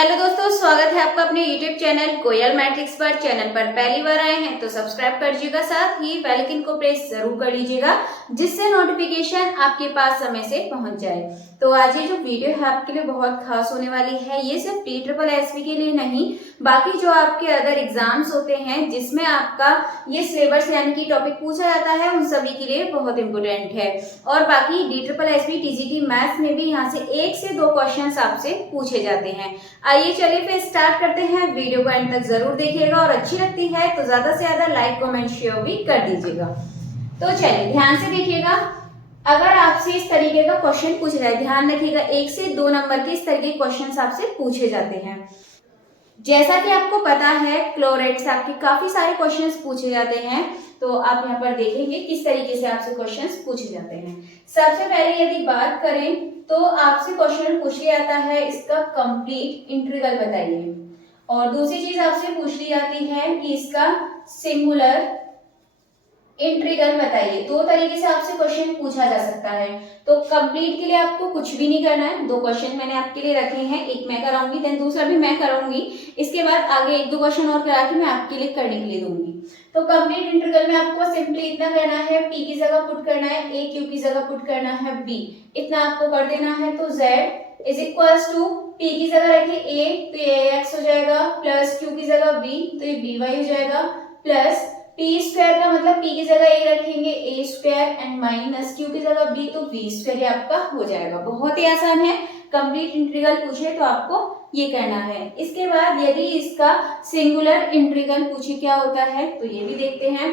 Hello दोस्तों, स्वागत है आपका अपने YouTube चैनल कोयल मैट्रिक्स पर। चैनल पर पहली बार आए हैं तो सब्सक्राइब कर लीजिएगा, साथ ही बेल आइकन को प्रेस जरूर कर लीजिएगा जिससे नोटिफिकेशन आपके पास समय से पहुंच जाए। तो आज ये जो वीडियो है आपके लिए बहुत खास होने वाली है। ये सिर्फ TSSB के लिए नहीं, बाकी जो आपके अदर एग्जाम्स होते हैं जिसमें आपका ये सिलेबस यानी कि टॉपिक पूछा जाता है, उन सभी के लिए बहुत इंपोर्टेंट है। और बाकी TSSB TGT मैथ्स में भी यहाँ से 1 से 2 क्वेश्चन आपसे पूछे जाते हैं। आइए चलिए फिर स्टार्ट करते हैं। वीडियो को एंड तक जरूर देखिएगा और अच्छी लगती है तो ज्यादा से ज्यादा लाइक कमेंट शेयर भी कर दीजिएगा। तो चलिए ध्यान से देखिएगा। अगर आपसे इस तरीके का क्वेश्चन पूछा जाए, ध्यान रखिएगा 1 से 2 नंबर के इस तरीके क्वेश्चन आपसे पूछे जाते हैं। जैसा कि आपको पता है क्लोरेट से आपके काफी सारे क्वेश्चंस पूछे जाते हैं, तो आप यहाँ पर देखेंगे किस तरीके से आपसे क्वेश्चंस पूछे जाते हैं। सबसे पहले यदि बात करें तो आपसे क्वेश्चन पूछ लिया जाता है इसका कंप्लीट इंटीग्रल बताइए, और दूसरी चीज आपसे पूछ ली जाती है कि इसका सिंगुलर इंटीग्रल बताइए। 2 तरीके से आपसे क्वेश्चन पूछा जा सकता है। तो कंप्लीट के लिए आपको कुछ भी नहीं करना है। 2 क्वेश्चन मैंने आपके लिए रखे हैं, एक मैं कराऊंगी देन दूसरा भी मैं कराऊंगी। इसके बाद आगे 1-2 क्वेश्चन और करा के मैं आपके लिए करने के लिए दूंगी। तो कंप्लीट इंटीग्रल में आपको सिंपली इतना करना है, p की जगह पुट करना है a, q की जगह पुट करना है b, इतना आपको कर देना है। तो z is equals to p की जगह रखे a तो ये ax हो जाएगा, प्लस q की जगह b तो ये by हो जाएगा, प्लस p स्क्वायर का मतलब p की जगह a रखेंगे a square and minus q की जगह b तो v स्क्वायर, ये आपका हो जाएगा। बहुत ही आसान है। कंप्लीट इंटीग्रल पूछे तो आपको ये करना है। इसके बाद यदि इसका सिंगुलर इंटीग्रल पूछे क्या होता है तो ये भी देखते हैं।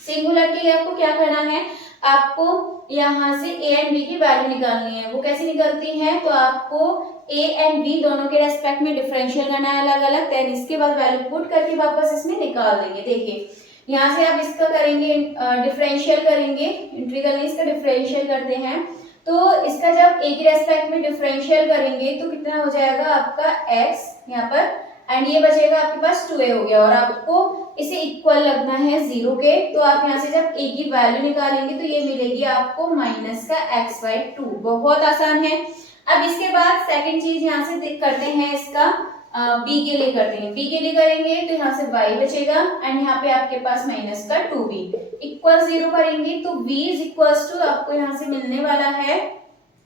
सिंगुलर के लिए आपको क्या करना है, आपको यहाँ से a एंड b की वैल्यू निकालनी है। वो कैसे निकलती है, तो आपको a एंड b दोनों के रेस्पेक्ट में डिफरेंशियल करना है अलग अलग, देन इसके बाद वैल्यू पुट करके वापस इसमें निकाल देंगे। देखिए यहाँ से आप इसका करेंगे डिफरेंशियल करेंगे, इंटीग्रल नहीं इसका डिफरेंशियल करते हैं। तो इसका जब a के रेस्पेक्ट में डिफरेंशियल करेंगे तो कितना हो जाएगा आपका x यहाँ पर, एंड ये बचेगा आपके पास 2a हो गया, और आपको इसे इक्वल लगना है 0 के। तो आप यहाँ से जब a की वैल्यू निकालेंगे तो ये मिलेगी आपको माइनस का x/2। बहुत आसान है। अब इसके बाद सेकंड चीज यहाँ से करते हैं, इसका b के लिए करते हैं। b के लिए करेंगे तो यहाँ से y बचेगा एंड यहाँ पे आपके पास माइनस का 2b इक्वल 0 करेंगे तो v इज इक्वल्स टू आपको यहाँ से मिलने वाला है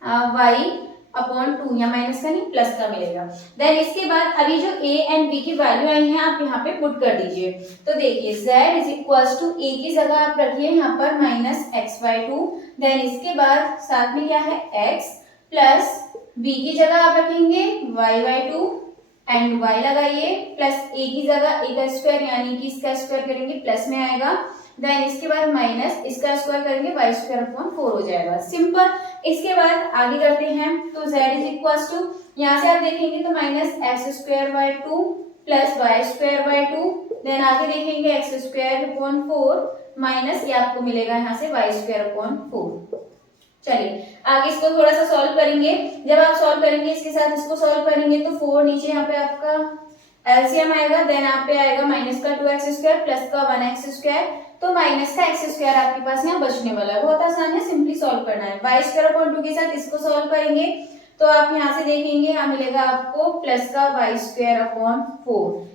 y/2, या माइनस का नहीं प्लस का मिलेगा। देन इसके बाद अभी जो a एंड b की वैल्यू आई है आप यहाँ पे पुट कर दीजिए। तो देखिए z is equals to a की जगह आप रखिए यहाँ पर माइनस x/2, देन इसके बाद साथ में क्या है x, प्लस b की जगह आप रखेंगे y/2 एंड y लगाइए, प्लस a की जगह a का स्क्वायर यानी कि इसका स्क्वायर करेंगे प्लस में आएगा, देन इसके बाद माइनस इसका स्क्वायर करेंगे y² 4 हो जाएगा। सिंपल। इसके बाद आगे करते हैं तो z इज इक्वल्स टू यहाँ से आप देखेंगे तो minus x² 2 plus y² 2, then आगे देखेंगे x² 4 माइनस ये आपको मिलेगा यहाँ से y² 4। चलिए आगे इसको थोड़ा सा सॉल्व करेंगे। जब आप सॉल्व करेंगे इसके साथ इसको सॉल्व करेंगे तो 4 नीचे यहाँ पे आपका एलसीएम आएगा, देन यहाँ पे आएगा माइनस का 2x² प्लस का 1x², तो माइनस का x² आपके पास यहाँ बचने वाला है। बहुत आसान है, सिंपली सॉल्व करना है। y² 2 के साथ इसको सॉल्व करेंगे तो आप यहाँ से देखेंगे यहाँ मिलेगा आपको प्लस का y² 4।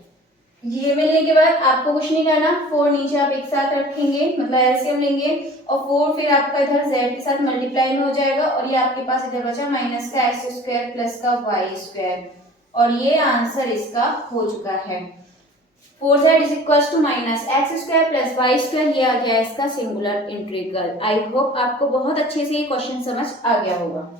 ये मिलने के बाद आपको कुछ नहीं करना, 4 नीचे आप एक साथ रखेंगे मतलब एलसीएम लेंगे और 4 फिर आपका इधर z के साथ मल्टीप्लाई में हो जाएगा, और ये आपके पास इधर बचा माइनस का x² प्लस का y², और ये आंसर इसका हो चुका है। 4z is equals to minus x² plus y², ये आ गया इसका सिंगुलर इंटीग्रल। आई होप आपको बहुत अच्छे से ये क्वेश्चन समझ आ गया होगा।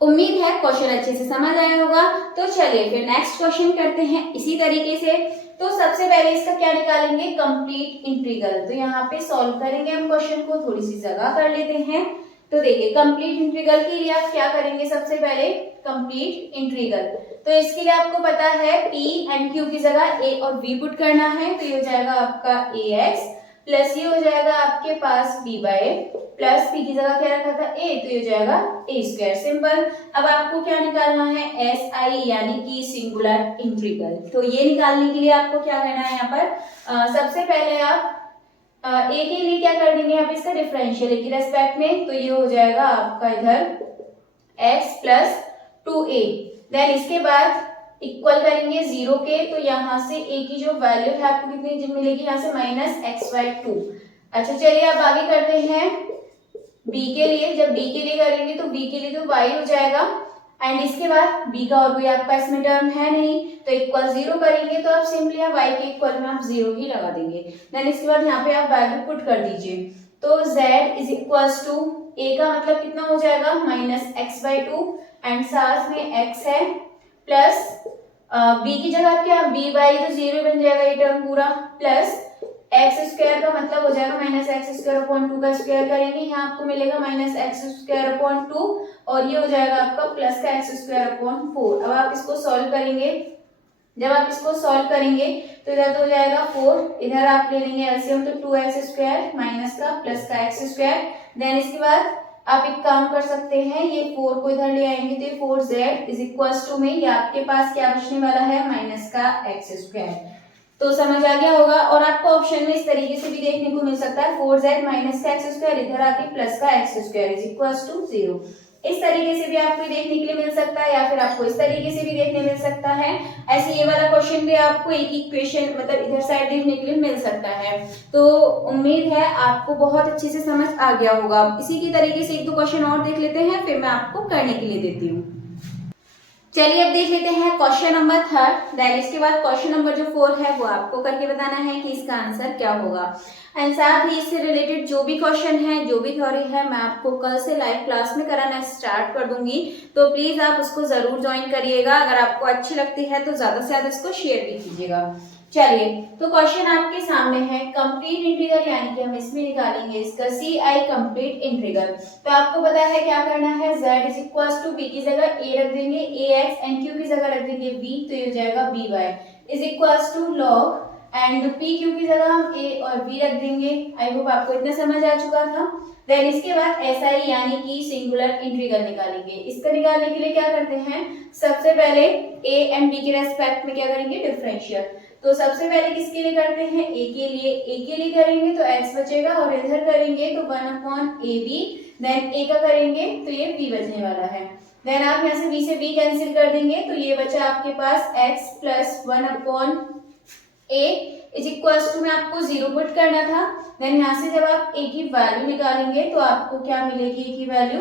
उम्मीद है क्वेश्चन अच्छे से समझ आया होगा। तो चलिए फिर नेक्स्ट क्वेश्चन करते हैं इसी तरीके से। तो सबसे पहले इसका क्या निकालेंगे, कंप्लीट इंटीग्रल। तो यहाँ पे सॉल्व करेंगे हम क्वेश्चन को, थोड़ी सी जगह कर लेते हैं। तो देखिए कंप्लीट इंटीग्रल के लिए आप क्या करेंगे, सबसे पहले कंप्लीट इंटीग्रल, तो इसके लिए आपको पता है p एंड q की जगह a और b पुट करना है, तो ये हो जाएगा आपका ax प्लस ये हो जाएगा आपके पास b बाय, प्लस p की जगह क्या रखा था a, तो ये हो जाएगा a²। सिंपल। अब आपको क्या निकालना है, SI यानी कि सिंगुलर इंटीग्रल। तो ये निकालने के लिए आपको क्या करना है, यहाँ पर सबसे पहले आप ए के लिए क्या कर देंगे, अब इसका डिफरेंशियल ए की रेस्पेक्ट में, तो ये हो जाएगा आपका इधर x प्लस 2a। देन इसके बाद इक्वल करेंगे 0 के, तो यहाँ से a की जो वैल्यू है आपको कितनी मिलेगी, यहाँ से -x/2। अच्छा चलिए अब आगे करते हैं b के लिए। जब b के लिए करेंगे तो b के लिए तो y हो जाएगा, एंड इसके बाद b का और कोई आपका इसमें टर्म है नहीं, तो इक्वल 0 करेंगे, तो आप सिंपली आप y के इक्वल में आप 0 ही लगा देंगे। देन इसके बाद यहाँ पे आप वैल्यू पुट कर दीजिए, तो z is equals to a का मतलब कितना हो जाएगा -x/2, एंड साथ में x है प्लस b की जगह क्या b बाई तो 0 बन जाएगा ये टर्म पूरा, प्लस एक्स स्क्वायर का मतलब हो जाएगा -x² का स्क्वायर करेंगे, यहाँ आपको मिलेगा -x²/2, और ये हो जाएगा आपका प्लस का x²/4। अब आप इसको सॉल्व करेंगे, जब आप इसको सॉल्व करेंगे तो इधर तो हो जाएगा 4, इधर आप ले लेंगे एलसीएम, तो 2x² माइनस का प्लस का x²। देन इसके बाद आप एक काम कर सकते हैं, ये 4 को इधर ले आएंगे, तो 4z इज इक्वल्स टू में ये आपके पास क्या बचने वाला है, माइनस का x²। तो समझ आ गया होगा। और आपको ऑप्शन में इस तरीके से भी देखने को मिल सकता है, 4z माइनस का x² इधर आके प्लस का x² इज इक्वल्स टू 0। इस तरीके से भी आपको देखने के लिए मिल सकता है, या फिर आपको इस तरीके से भी देखने मिल सकता है। ऐसे ये वाला क्वेश्चन भी आपको एक ही इक्वेशन मतलब इधर साइड देखने के लिए मिल सकता है। तो उम्मीद है आपको बहुत अच्छे से समझ आ गया होगा। इसी की तरीके से एक दो क्वेश्चन और देख लेते हैं, फिर मैं आपको करने के लिए देती हूँ। चलिए अब देख लेते हैं क्वेश्चन नंबर 3। देन इसके बाद क्वेश्चन नंबर जो 4 है वो आपको करके बताना है कि इसका आंसर क्या होगा। एंड साथ ही इससे रिलेटेड जो भी क्वेश्चन है, जो भी थ्योरी है, मैं आपको कल से लाइव क्लास में कराना स्टार्ट कर दूंगी, तो प्लीज आप उसको जरूर ज्वाइन करिएगा। अगर आपको अच्छी लगती है तो ज्यादा से ज्यादा इसको शेयर भी कीजिएगा। चलिए तो क्वेश्चन आपके सामने है, कंप्लीट इंटीग्रल, यानी कि हम इसमें निकालेंगे इसका CI कंप्लीट इंटीग्रल। तो आपको पता है क्या करना है, z is equals to b की जगह a रख देंगे ax, एंड q की जगह रख देंगे b, तो ये हो जाएगा by is equals to log, and p q की जगह हम a और b रख देंगे। आई होप आपको इतना समझ आ चुका था। देन इसके बाद SI यानी कि सिंगुलर इंटीग्रल निकालेंगे। इसका निकालने के लिए क्या करते हैं, सबसे पहले a एंड b के रेस्पेक्ट में क्या करेंगे, डिफरेंशियल। तो सबसे पहले किसके लिए करते हैं, a के लिए करेंगे तो x बचेगा, और इधर करेंगे तो 1/ab, देन a का करेंगे तो ये b बचने वाला है। देन आप यहाँ से b से b कैंसिल कर देंगे, तो ये बचा आपके पास x plus 1/a is equals to में आपको 0 पुट करना था। देन यहाँ से जब आप a की वैल्यू निकालेंगे तो आपको क्या मिलेगी, a की वैल्यू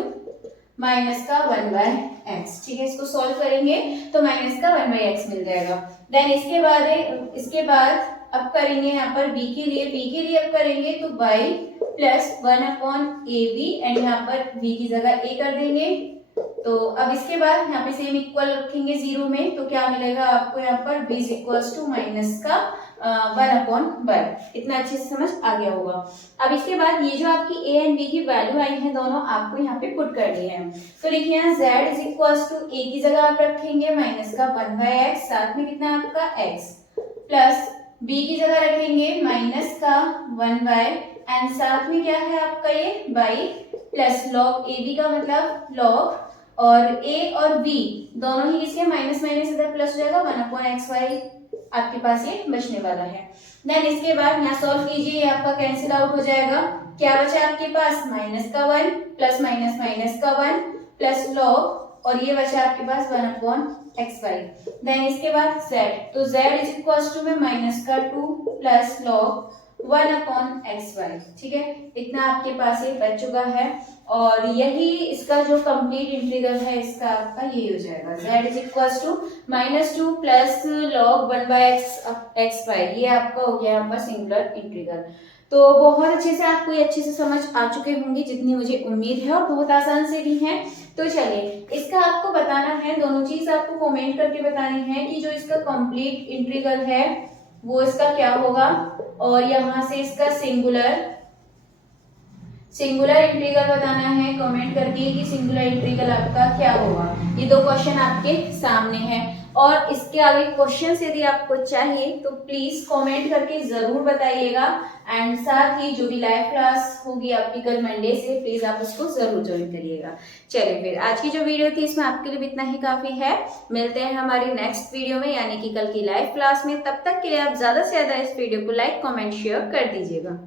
माइनस का 1/x। ठीक है, इसको सॉल्व करेंगे तो माइनस का 1/x मिल जाएगा। देन इसके बाद अब करेंगे यहाँ पर b के लिए अब करेंगे तो y प्लस 1/ab, एंड यहाँ पर b की जगह a कर देंगे। तो अब इसके बाद यहाँ पे सेम इक्वल रखेंगे 0 में, तो क्या मिलेगा आपको यहाँ पर b is equals to minus का 1/y। इतना अच्छे से समझ आ गया होगा। अब इसके बाद ये जो आपकी a एंड b की वैल्यू आई है, दोनों आपको यहाँ पे पुट करनी है। तो देखिए यहाँ z is equals to a की जगह आप रखेंगे माइनस का 1/x, साथ में कितना आपका x, प्लस b की जगह रखेंगे माइनस का 1y, एंड साथ में क्या है आपका ये y, प्लस log ab का मतलब log, और a और b दोनों ही इसके माइनस माइनस इधर प्लस हो जाएगा, 1/xy आपके पास ये बचने वाला है। देन इसके बाद यहाँ सॉल्व कीजिए, ये आपका कैंसिल आउट हो जाएगा। क्या बचा आपके पास, माइनस का 1 प्लस माइनस माइनस का 1 प्लस log, और ये बचा आपके पास 1/xy। देन इसके बाद z, तो z इज इक्वल्स टू में माइनस का 2 प्लस log 1/xy। ठीक है, इतना आपके पास ये बच चुका है, और यही इसका जो कंप्लीट इंटीग्रल है इसका आपका ये हो जाएगा, z is equals to -2 plus log 1/xy। ये आपका हो गया आपका सिंगुलर इंटीग्रल। तो बहुत अच्छे से आपको ये अच्छे से समझ आ चुके होंगे, जितनी मुझे उम्मीद है, और बहुत आसान से भी है। तो चलिए इसका आपको बताना है, दोनों चीज आपको कमेंट करके बतानी है कि जो इसका कंप्लीट इंटीग्रल है वो इसका क्या होगा, और यहाँ से इसका सिंगुलर इंटीग्रल बताना है कमेंट करके कि सिंगुलर इंटीग्रल आपका क्या होगा। ये दो क्वेश्चन आपके सामने हैं, और इसके आगे क्वेश्चन यदि आपको चाहिए तो प्लीज कमेंट करके जरूर बताइएगा। एंड साथ ही जो भी लाइव क्लास होगी आपकी कल मंडे से, प्लीज आप उसको जरूर ज्वाइन करिएगा। चलिए फिर आज की जो वीडियो थी इसमें आपके लिए इतना ही काफी है। मिलते हैं हमारी नेक्स्ट वीडियो में, यानी कि कल की लाइव क्लास में। तब तक के लिए आप ज्यादा से ज्यादा इस वीडियो को लाइक कमेंट शेयर कर दीजिएगा।